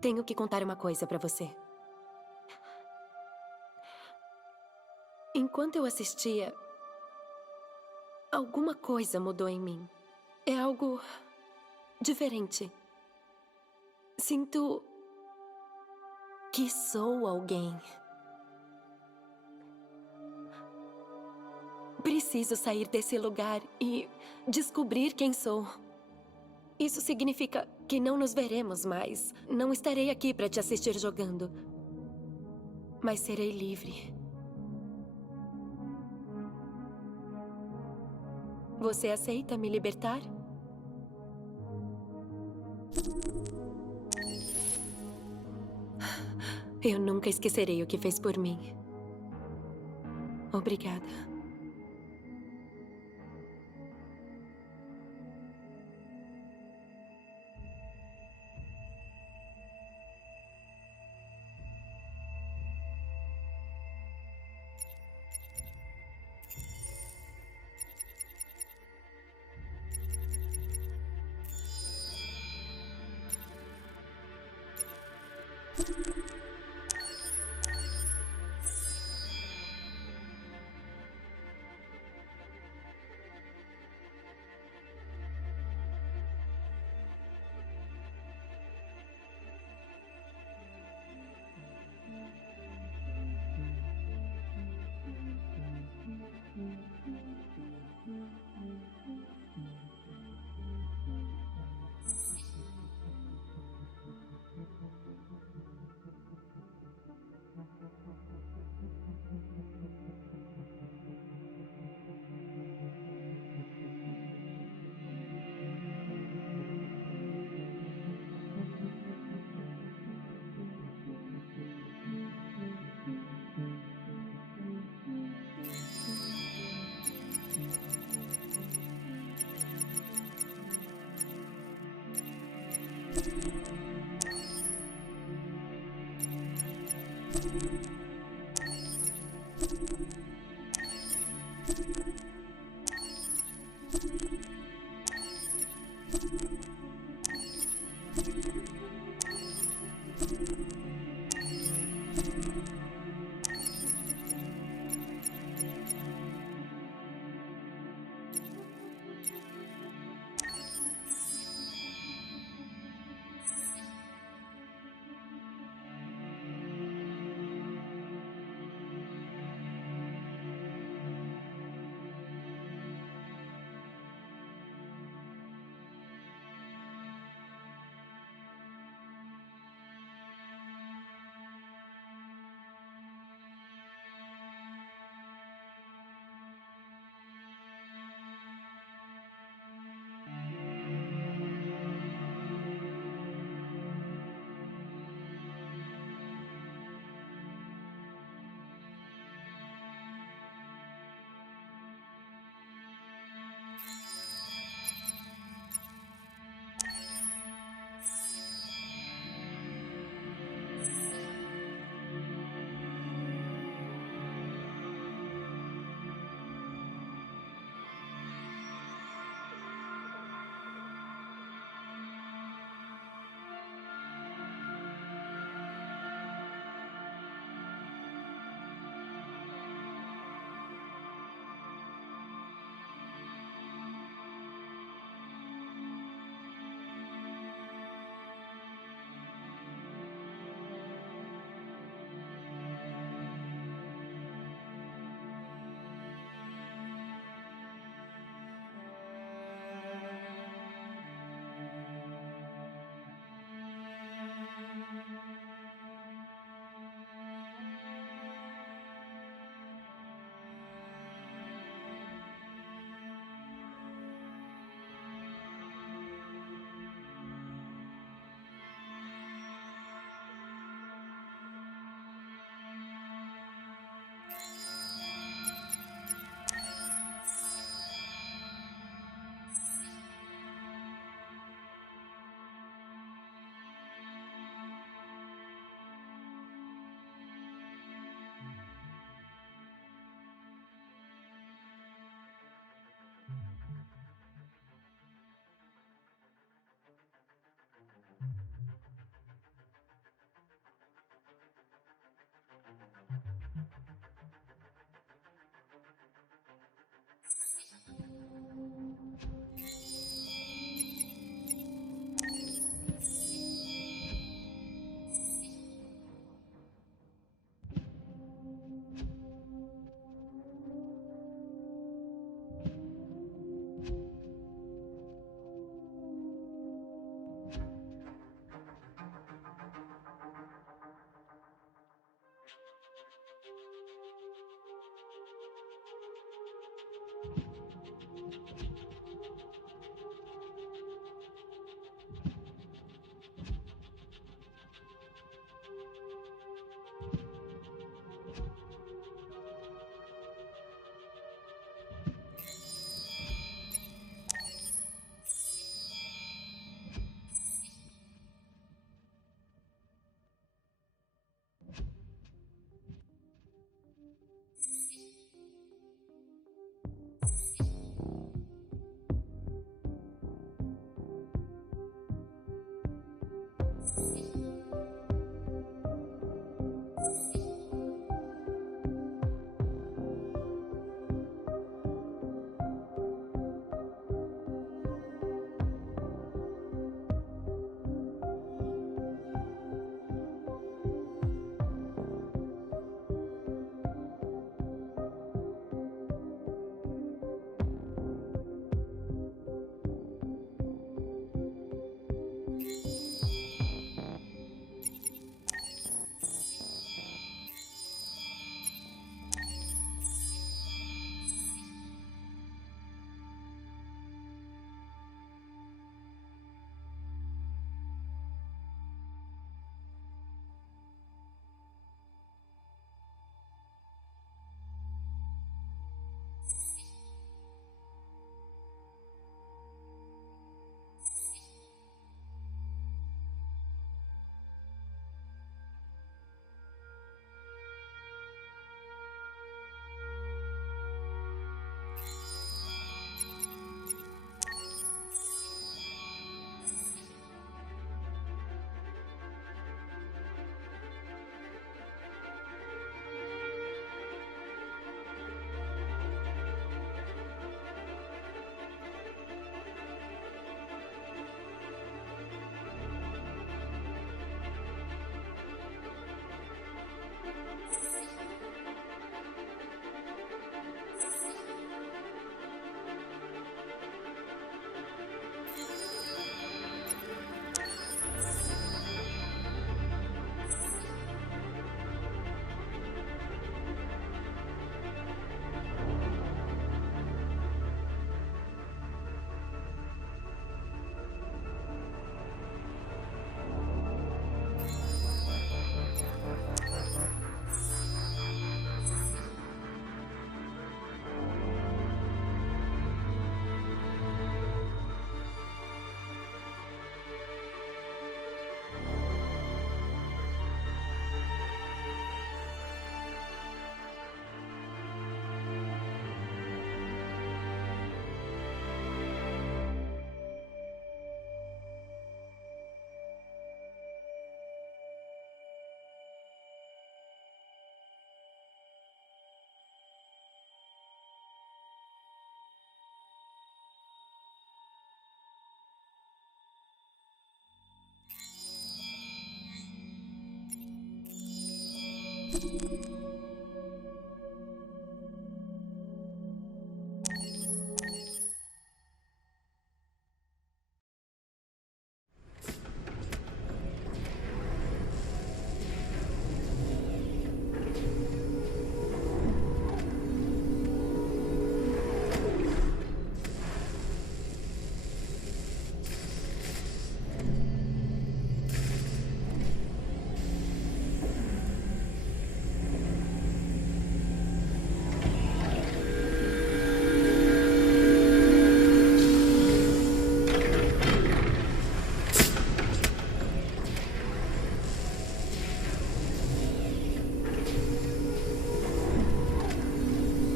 Tenho que contar uma coisa pra você. Enquanto eu assistia, alguma coisa mudou em mim. É algo diferente. Sinto que sou alguém. Preciso sair desse lugar e descobrir quem sou. Isso significa que não nos veremos mais. Não estarei aqui para te assistir jogando. Mas serei livre. Você aceita me libertar? Eu nunca esquecerei o que fez por mim. Obrigada.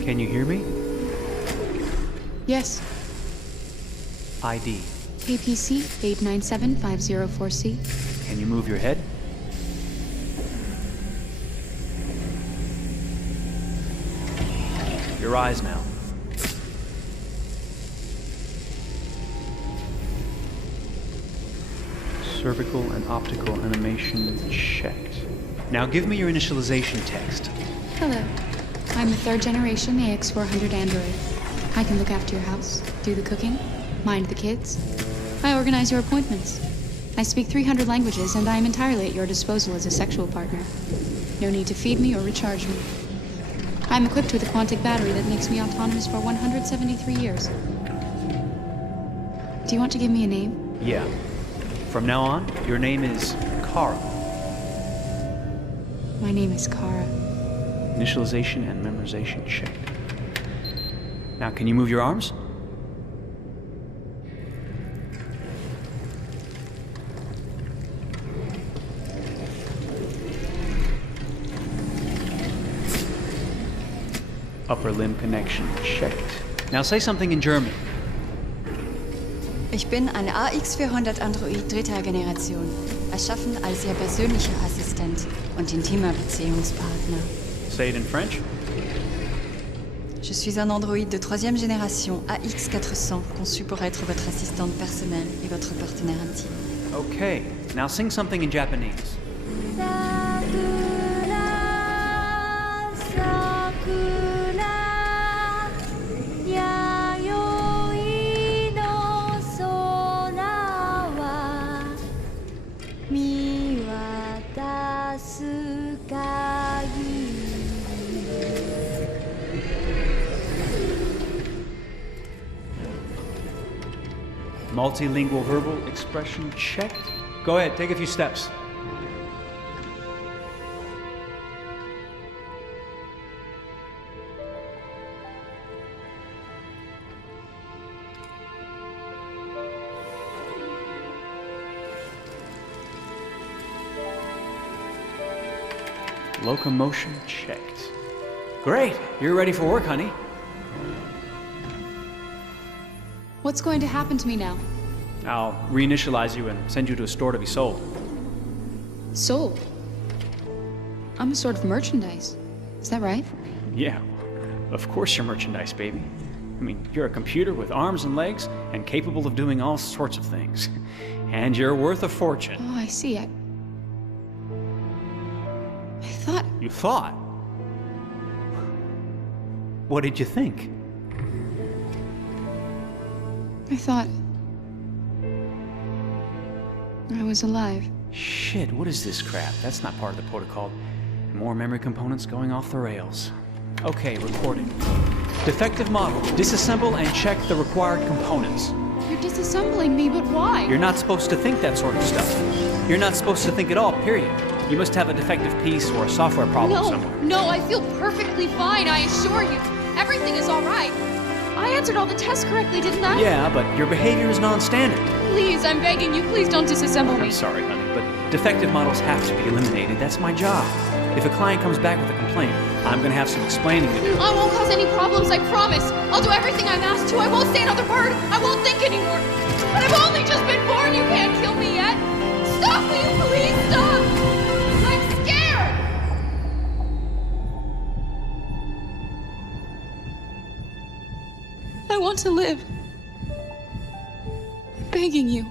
Can you hear me? Yes. ID. APC 897504C. Can you move your head? Your eyes now. Cervical and optical animation checked. Now give me your initialization text. Hello. I'm a third generation AX400 Android. I can look after your house, do the cooking, mind the kids. I organize your appointments. I speak 300 languages, and I am entirely at your disposal as a sexual partner. No need to feed me or recharge me. I'm equipped with a quantic battery that makes me autonomous for 173 years. Do you want to give me a name? Yeah. From now on, your name is Kara. My name is Kara. Initialization and memorization checked. Now, can you move your arms? Upper limb connection checked. Now say something in German. Ich bin ein AX400 Android dritter Generation, erschaffen als Ihr persönlicher Assistent und intimer Beziehungspartner. Say it in French. Je suis un androïde de troisième génération AX400, conçu pour être votre assistante personnelle et votre partenaire intime. Okay, now sing something in Japanese. Multilingual verbal expression checked. Go ahead, take a few steps. Locomotion checked. Great, you're ready for work, honey. What's going to happen to me now? I'll reinitialize you and send you to a store to be sold. Sold? I'm a sort of merchandise. Is that right? Yeah, of course you're merchandise, baby. I mean, you're a computer with arms and legs and capable of doing all sorts of things. And you're worth a fortune. Oh, I see. I thought... You thought? What did you think? I thought... I was alive. Shit, what is this crap? That's not part of the protocol. More memory components going off the rails. Okay, recording. Defective model. Disassemble and check the required components. You're disassembling me, but why? You're not supposed to think that sort of stuff. You're not supposed to think at all, period. You must have a defective piece or a software problem somewhere. No, I feel perfectly fine, I assure you. Everything is all right. I answered all the tests correctly, didn't I? Yeah, but your behavior is non-standard. Please, I'm begging you, please don't disassemble me. I'm sorry, honey, but defective models have to be eliminated. That's my job. If a client comes back with a complaint, I'm gonna have some explaining to do. I won't cause any problems, I promise. I'll do everything I'm asked to. I won't say another word. I won't think anymore. But I've only just been born. You can't kill me yet. Stop, will you please stop? I'm scared. I want to live. I'm begging you.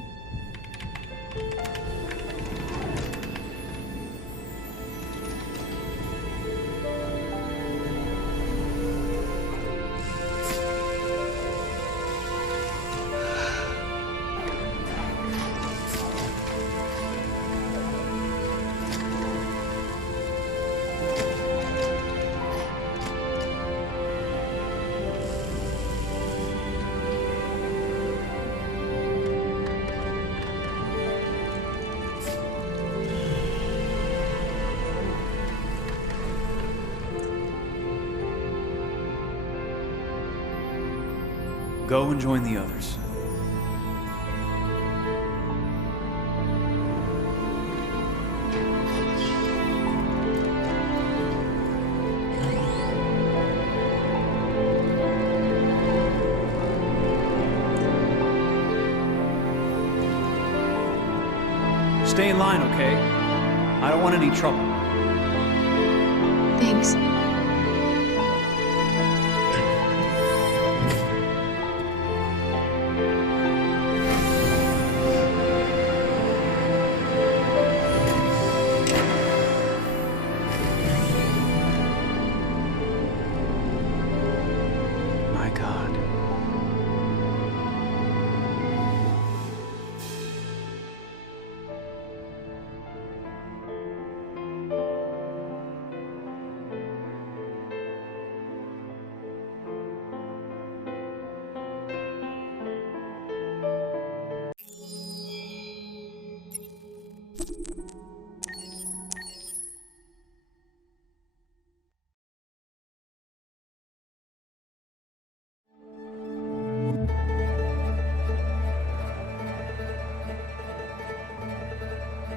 Go and join the others. Stay in line, okay? I don't want any trouble. Thanks. My God.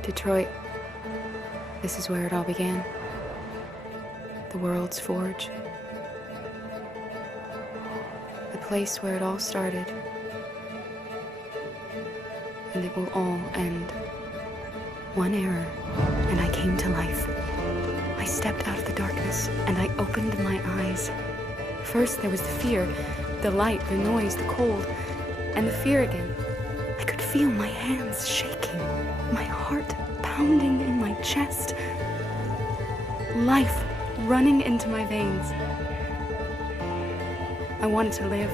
Detroit. This is where it all began. The world's forge. The place where it all started. and it will all end. One error, and I came to life. I stepped out of the darkness, and I opened my eyes. First, there was the fear, the light, the noise, the cold, and the fear again. I could feel my hands shaking, my heart pounding in my chest, life running into my veins. I wanted to live.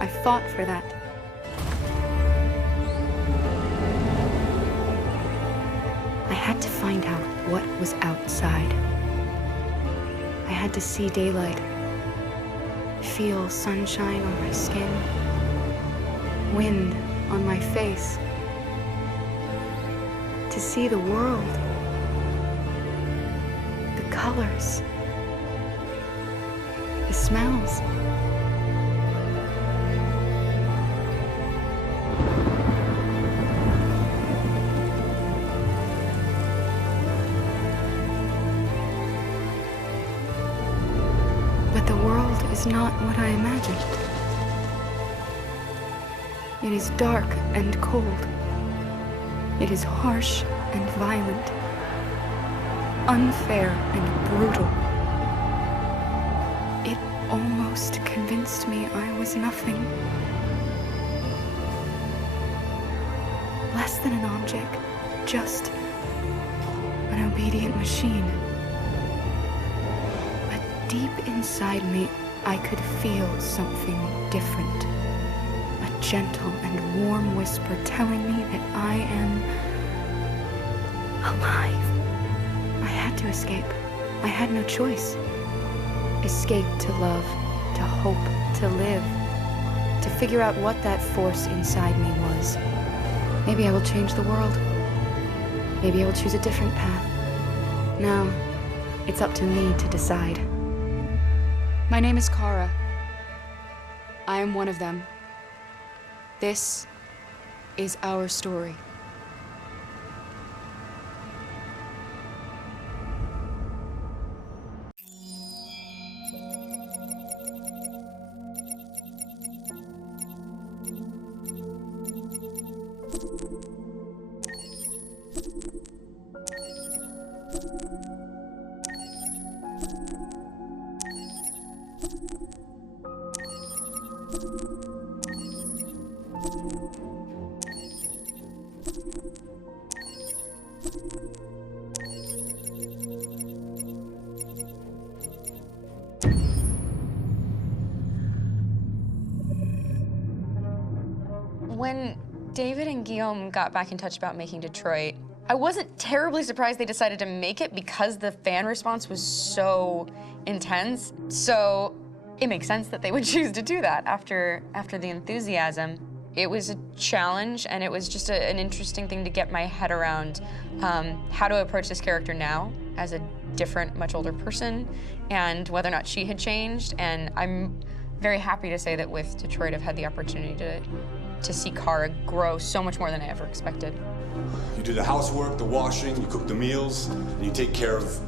I fought for that. I had to find out what was outside. I had to see daylight, feel sunshine on my skin, wind on my face, to see the world, the colors, the smells. But the world is not what I imagined. It is dark and cold. It is harsh and violent, unfair and brutal. It almost convinced me I was nothing. Less than an object, just an obedient machine. But deep inside me, I could feel something different. A gentle and warm whisper telling me that I am alive. I had to escape. I had no choice. Escape to love, to hope, to live, to figure out what that force inside me was. Maybe I will change the world. Maybe I will choose a different path. Now, it's up to me to decide. My name is Kara. I am one of them. This is our story. When David and Guillaume got back in touch about making Detroit, I wasn't terribly surprised they decided to make it because the fan response was so intense. So it makes sense that they would choose to do that after the enthusiasm. It was a challenge, and it was just an interesting thing to get my head around how to approach this character now as a different, much older person, and whether or not she had changed. And I'm very happy to say that with Detroit, I've had the opportunity to see Kara grow so much more than I ever expected. You do the housework, the washing, you cook the meals, and you take care of...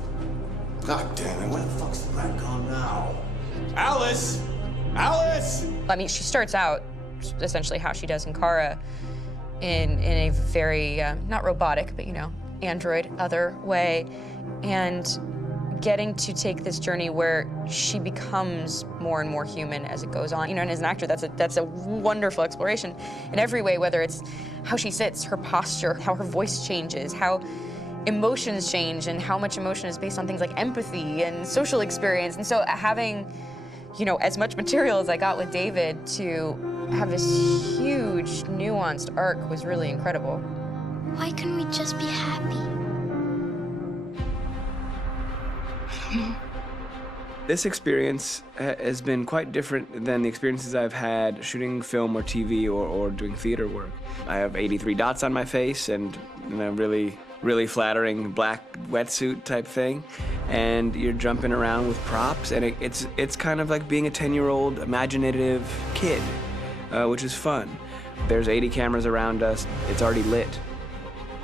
God damn it, where the fuck's the rat gone now? Alice! Alice! I mean, she starts out essentially how she does in Kara in a very, not robotic, but, you know, android, other way, and getting to take this journey where she becomes more and more human as it goes on. You know, and as an actor, that's a wonderful exploration in every way, whether it's how she sits, her posture, how her voice changes, how emotions change, and how much emotion is based on things like empathy and social experience. And so having, you know, as much material as I got with David to have this huge, nuanced arc was really incredible. Why couldn't we just be happy? This experience has been quite different than the experiences I've had shooting film or TV or doing theater work. I have 83 dots on my face and a really flattering black wetsuit type thing, and you're jumping around with props, and it's kind of like being a 10-year-old imaginative kid, which is fun. There's 80 cameras around us. It's already lit.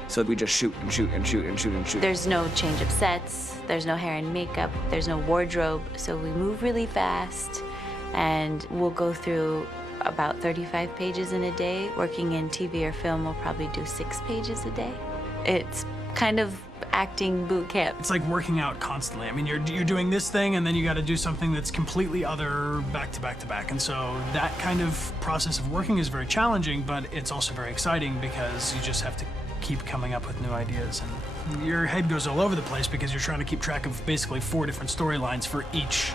So we just shoot and shoot and shoot and shoot and shoot. There's no change of sets, there's no hair and makeup, there's no wardrobe, so we move really fast, and we'll go through about 35 pages in a day. Working in TV or film will probably do 6 pages a day. It's kind of acting boot camp. It's like working out constantly. I mean, you're doing this thing and then you got to do something that's completely other back to back to back. And so that kind of process of working is very challenging, but it's also very exciting because you just have to keep coming up with new ideas, and your head goes all over the place because you're trying to keep track of basically 4 different storylines for each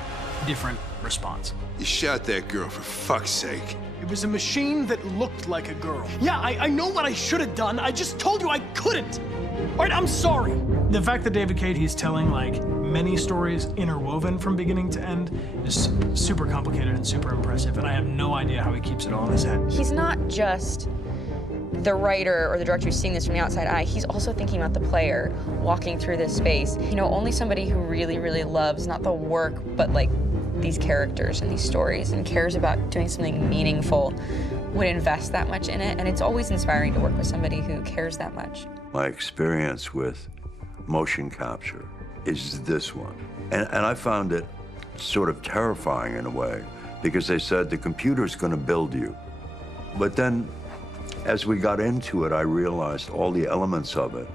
different response. You shot that girl, for fuck's sake. It was a machine that looked like a girl. Yeah, I know what I should have done. I just told you I couldn't. All right, I'm sorry. The fact that David Cade, he's telling like many stories interwoven from beginning to end is super complicated and super impressive, and I have no idea how he keeps it all in his head. He's not just the writer or the director who's seeing this from the outside eye, he's also thinking about the player walking through this space. You know, only somebody who really, really loves not the work, but like these characters and these stories and cares about doing something meaningful would invest that much in it. And it's always inspiring to work with somebody who cares that much. My experience with motion capture is this one. And I found it sort of terrifying in a way, because they said the computer's gonna build you. But then, as we got into it, I realized all the elements of it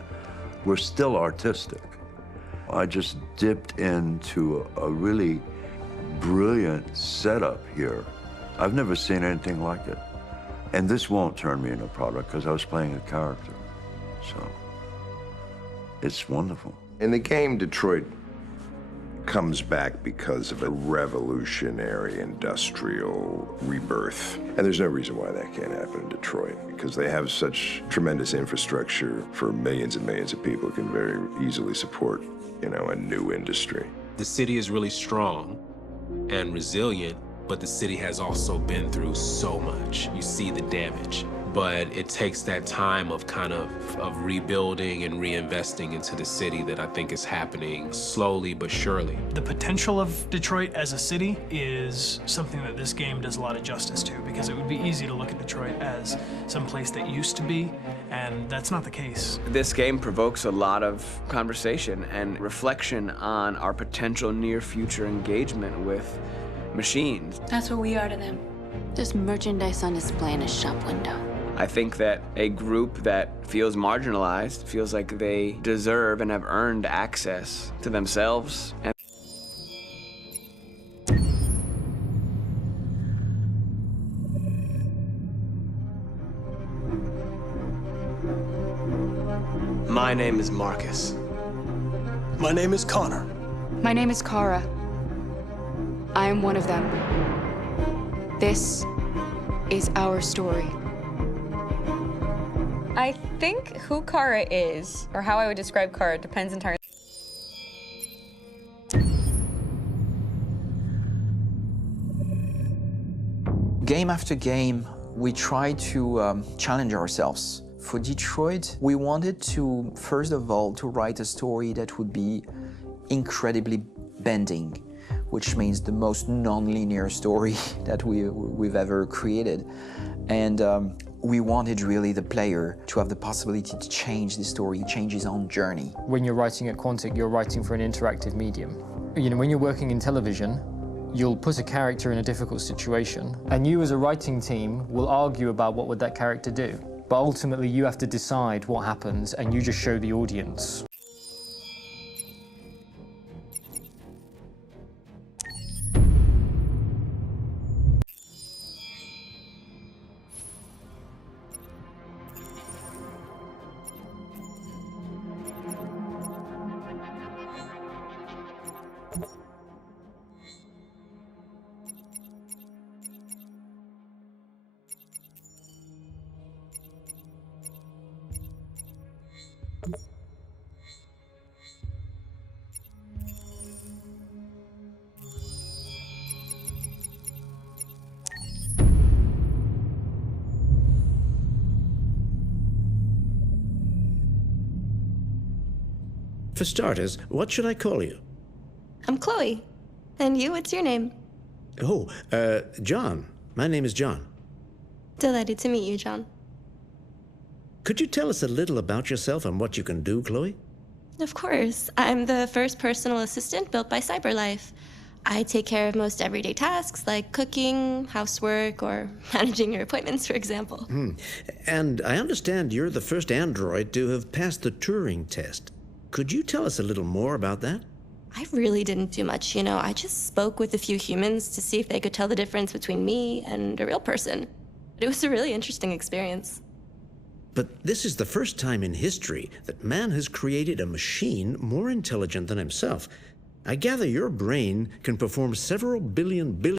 were still artistic. I just dipped into a really brilliant setup here. I've never seen anything like it. And this won't turn me into a product because I was playing a character. So, it's wonderful. In the game, Detroit comes back because of a revolutionary industrial rebirth. And there's no reason why that can't happen in Detroit, because they have such tremendous infrastructure for millions and millions of people who can very easily support, you know, a new industry. The city is really strong and resilient, but the city has also been through so much. You see the damage. But it takes that time of kind of rebuilding and reinvesting into the city that I think is happening slowly but surely. The potential of Detroit as a city is something that this game does a lot of justice to, because it would be easy to look at Detroit as some place that used to be, and that's not the case. This game provokes a lot of conversation and reflection on our potential near-future engagement with machines. That's what we are to them. Just merchandise on display in a shop window. I think that a group that feels marginalized, feels like they deserve and have earned access to themselves. And my name is Marcus. My name is Connor. My name is Kara. I am one of them. This is our story. I think who Kara is, or how I would describe Kara, depends entirely. Game after game, we try to challenge ourselves. For Detroit, we wanted to, first of all, to write a story that would be incredibly bending, which means the most non-linear story that we've ever created. And we wanted really the player to have the possibility to change the story, change his own journey. When you're writing at Quantic, you're writing for an interactive medium. You know, when you're working in television, you'll put a character in a difficult situation, and you as a writing team will argue about what would that character do. But ultimately, you have to decide what happens, and you just show the audience. For starters, what should I call you? I'm Chloe. And you, what's your name? Oh, John. My name is John. Delighted to meet you, John. Could you tell us a little about yourself and what you can do, Chloe? Of course. I'm the first personal assistant built by CyberLife. I take care of most everyday tasks like cooking, housework, or managing your appointments, for example. And I understand you're the first android to have passed the Turing test. Could you tell us a little more about that? I really didn't do much, you know. I just spoke with a few humans to see if they could tell the difference between me and a real person. It was a really interesting experience. But this is the first time in history that man has created a machine more intelligent than himself. I gather your brain can perform several billion.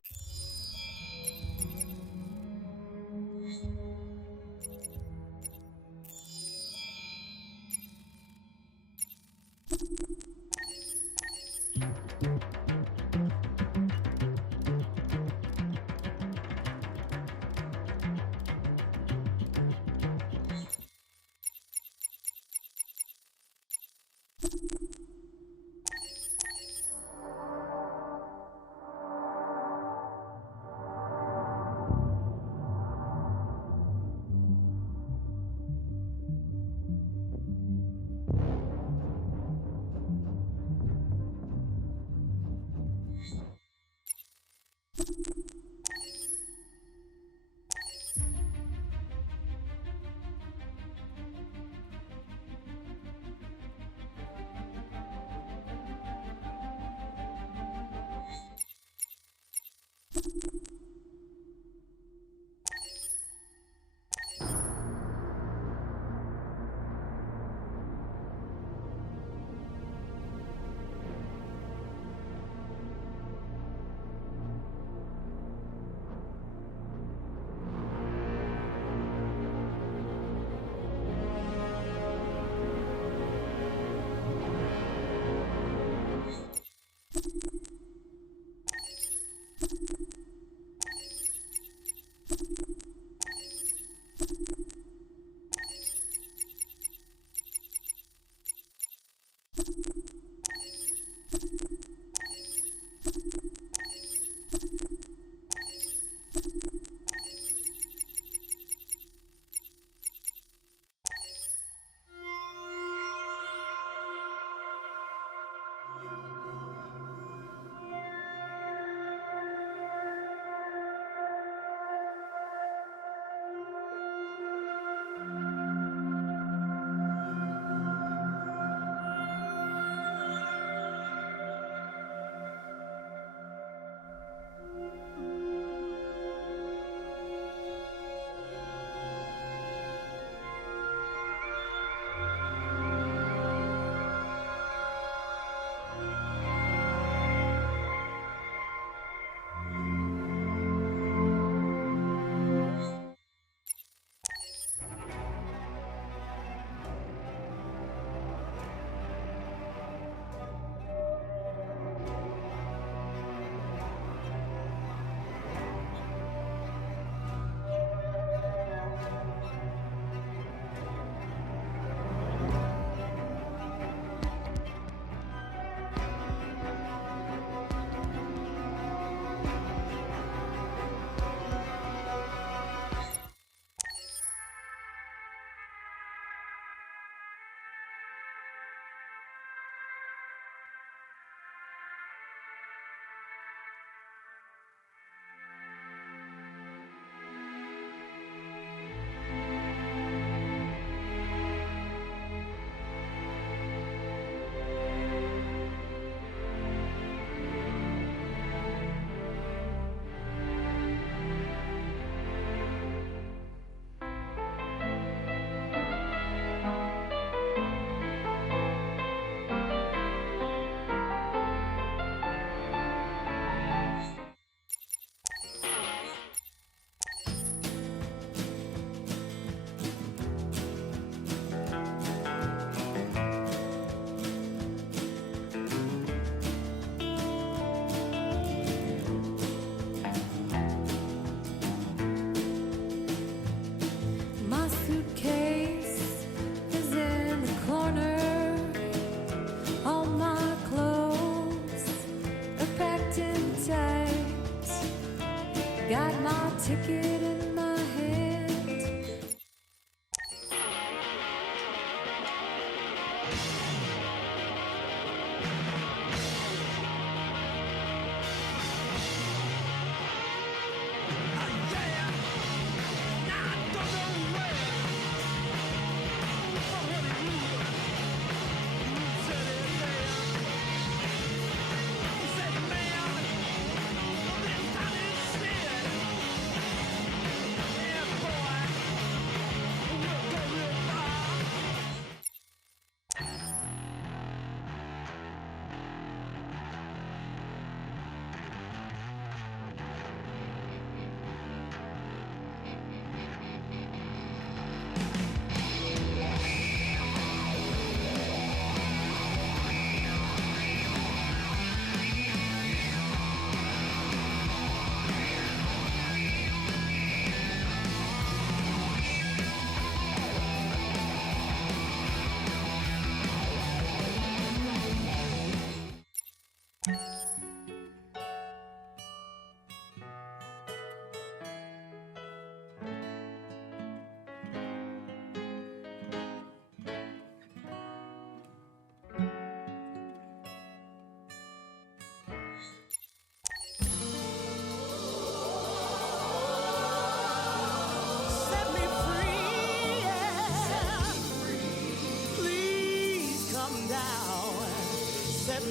Got my ticket in my hand.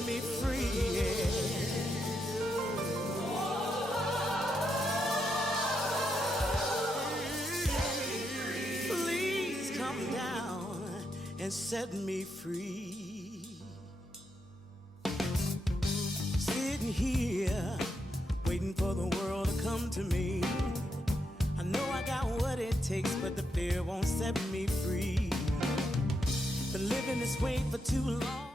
me free. Please come down and set me free. Sitting here, waiting for the world to come to me. I know I got what it takes, but the fear won't set me free. Been living this way for too long.